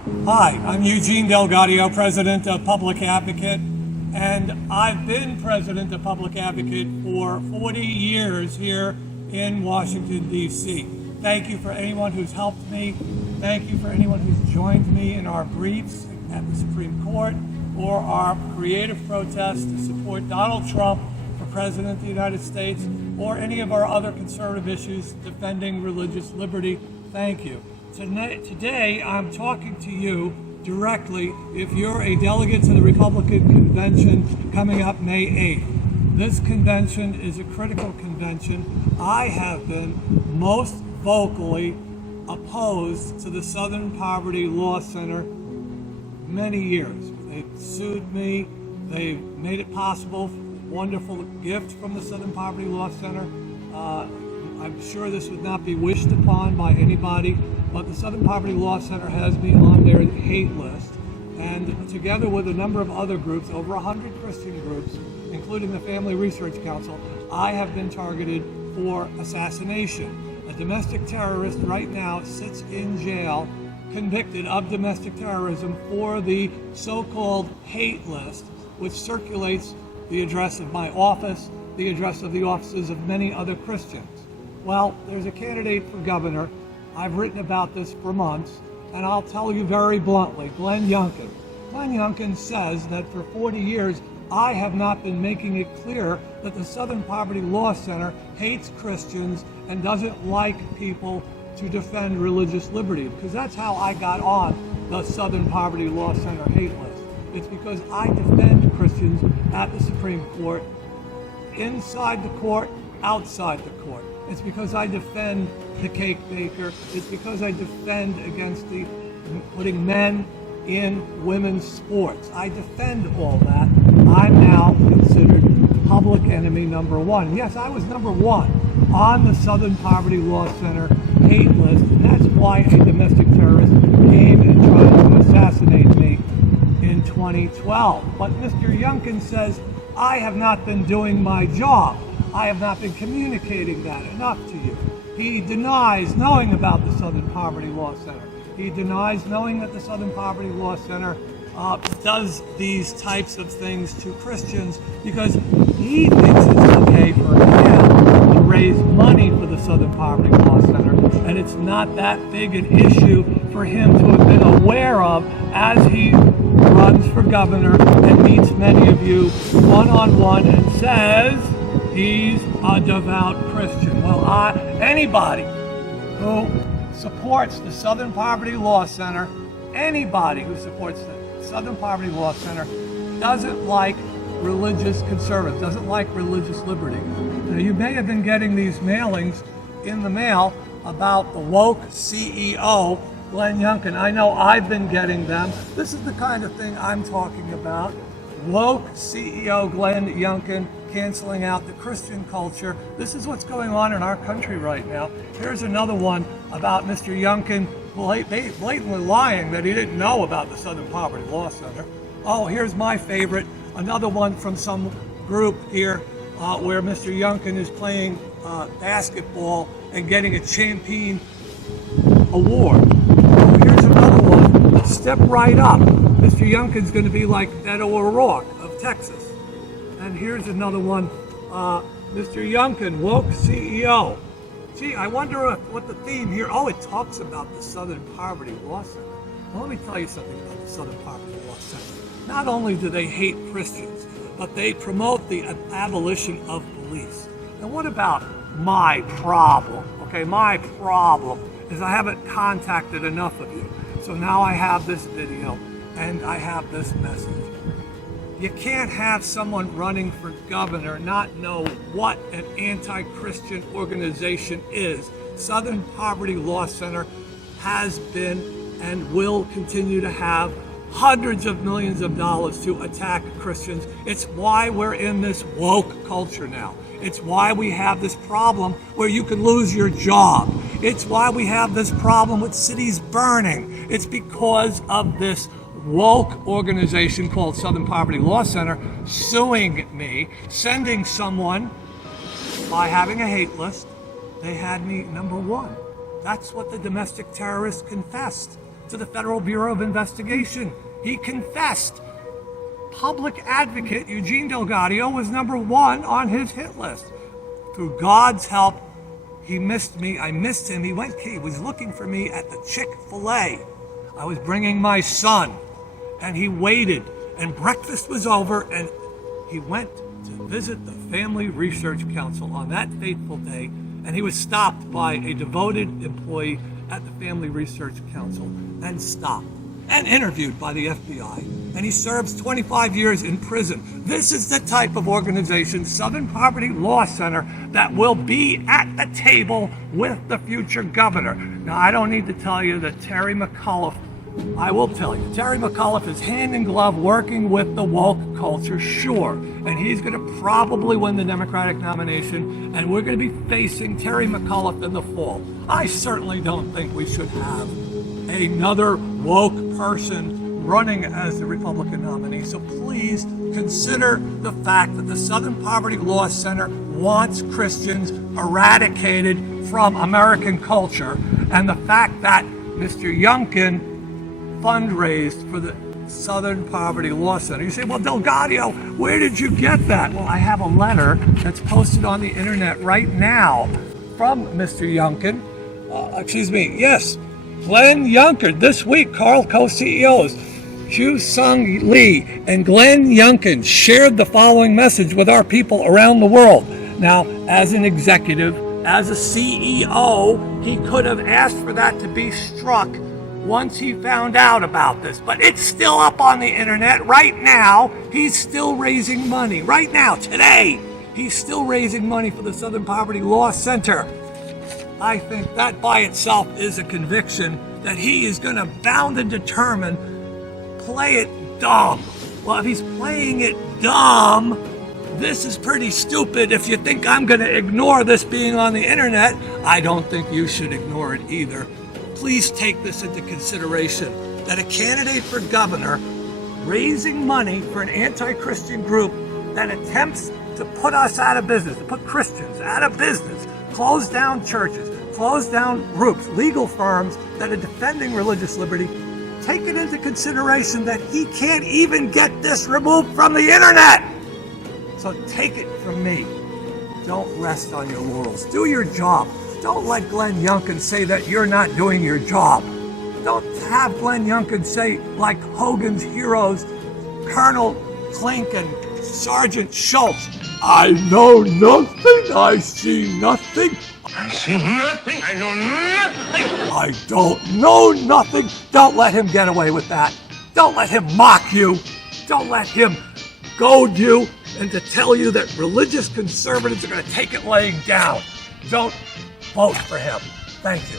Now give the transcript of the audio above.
Hi, I'm Eugene Delgaudio, President of Public Advocate, and I've been President of Public Advocate for 40 years here in Washington, D.C. Thank you for anyone who's helped me. Thank you for anyone who's joined me in our briefs at the Supreme Court or our creative protests to support Donald Trump for President of the United States or any of our other conservative issues defending religious liberty. Thank you. Today, I'm talking to you directly if you're a delegate to the Republican Convention coming up May 8th. This convention is a critical convention. I have been most vocally opposed to the Southern Poverty Law Center many years. They've sued me. They've made it possible. Wonderful gift from the Southern Poverty Law Center. I'm sure this would not be wished upon by anybody, but the Southern Poverty Law Center has me on their hate list. And together with a number of other groups, over 100 Christian groups, including the Family Research Council, I have been targeted for assassination. A domestic terrorist right now sits in jail, convicted of domestic terrorism for the so-called hate list, which circulates the address of my office, the address of the offices of many other Christians. Well, there's a candidate for governor. I've written about this for months, and I'll tell you very bluntly, Glenn Youngkin. Glenn Youngkin says that for 40 years, I have not been making it clear that the Southern Poverty Law Center hates Christians and doesn't like people to defend religious liberty, because that's how I got on the Southern Poverty Law Center hate list. It's because I defend Christians at the Supreme Court, inside the court, outside the court. It's because I defend the cake baker. It's because I defend against the putting men in women's sports. I defend all that. I'm now considered public enemy number one. Yes, I was number one on the Southern Poverty Law Center hate list, and that's why a domestic terrorist came and tried to assassinate me in 2012. But Mr. Youngkin says, I have not been doing my job. I have not been communicating that enough to you. He denies knowing about the Southern Poverty Law Center. He denies knowing that the Southern Poverty Law Center does these types of things to Christians because he thinks it's okay for him to raise money for the Southern Poverty Law Center, and it's not that big an issue for him to have been aware of as he runs for governor and meets many of you one-on-one and says he's a devout Christian. Well, anybody who supports the Southern Poverty Law Center, anybody who supports the Southern Poverty Law Center doesn't like religious conservatives, doesn't like religious liberty. Now, you may have been getting these mailings in the mail about the woke CEO, Glenn Youngkin. I know I've been getting them. This is the kind of thing I'm talking about. Woke CEO Glenn Youngkin canceling out the Christian culture. This is what's going on in our country right now. Here's another one about Mr. Youngkin blatantly lying that he didn't know about the Southern Poverty Law Center. Oh, here's my favorite, another one from some group here where Mr. Youngkin is playing basketball and getting a champion award. Oh, here's another one. Step right up. Mr. Youngkin's going to be like Beto O'Rourke of Texas. And here's another one. Mr. Youngkin, woke CEO. Gee, I wonder what the theme here. Oh, it talks about the Southern Poverty Law Center. Well, let me tell you something about the Southern Poverty Law Center. Not only do they hate Christians, but they promote the abolition of police. And what about my problem? Okay, my problem is I haven't contacted enough of you. So now I have this video and I have this message. You can't have someone running for governor not know what an anti-Christian organization is. Southern Poverty Law Center has been and will continue to have hundreds of millions of dollars to attack Christians. It's why we're in this woke culture now. It's why we have this problem where you can lose your job. It's why we have this problem with cities burning. It's because of this woke organization called Southern Poverty Law Center suing me, sending someone by having a hate list. They had me number one. That's what the domestic terrorist confessed. to the Federal Bureau of Investigation. He confessed. Public advocate Eugene Delgaudio was #1 on his hit list. Through God's help, he missed me. I missed him. He was looking for me at the Chick-fil-A. I was bringing my son, and he waited, and breakfast was over, and he went to visit the Family Research Council on that fateful day, and he was stopped by a devoted employee at the Family Research Council and stopped and interviewed by the FBI. And he serves 25 years in prison. This is the type of organization, Southern Poverty Law Center, that will be at the table with the future governor. Now, I don't need to tell you that Terry McAuliffe, I will tell you, Terry McAuliffe is hand in glove working with the woke culture, sure. And he's going to probably win the Democratic nomination, and we're going to be facing Terry McAuliffe in the fall. I certainly don't think we should have another woke person running as the Republican nominee. So please consider the fact that the Southern Poverty Law Center wants Christians eradicated from American culture, and the fact that Mr. Youngkin fundraised for the Southern Poverty Law Center. You say, well, Delgaudio, where did you get that? Well, I have a letter that's posted on the internet right now from Mr. Youngkin. Yes, Glenn Youngkin. This week, Carl co-CEOs Hugh Sung Lee and Glenn Youngkin shared the following message with our people around the world. Now, as an executive, as a CEO, he could have asked for that to be struck once he found out about this, but it's still up on the internet right now. He's still raising money right now, today. He's still raising money for the Southern Poverty Law Center. I think that by itself is a conviction that he is going to bound and determined play it dumb. Well, if he's playing it dumb, this is pretty stupid. If you think I'm going to ignore this being on the internet, I don't think you should ignore it either. Please take this into consideration, that a candidate for governor raising money for an anti-Christian group that attempts to put us out of business, to put Christians out of business, close down churches, close down groups, legal firms that are defending religious liberty, take it into consideration that he can't even get this removed from the internet. So take it from me. Don't rest on your laurels. Do your job. Don't let Glenn Youngkin say that you're not doing your job. Don't have Glenn Youngkin say, like Hogan's heroes, Colonel Klink and Sergeant Schultz, I know nothing, I see nothing. I see nothing, I know nothing. I don't know nothing. Don't let him get away with that. Don't let him mock you. Don't let him goad you into tell you that religious conservatives are going to take it laying down. Don't vote for him. Thank you.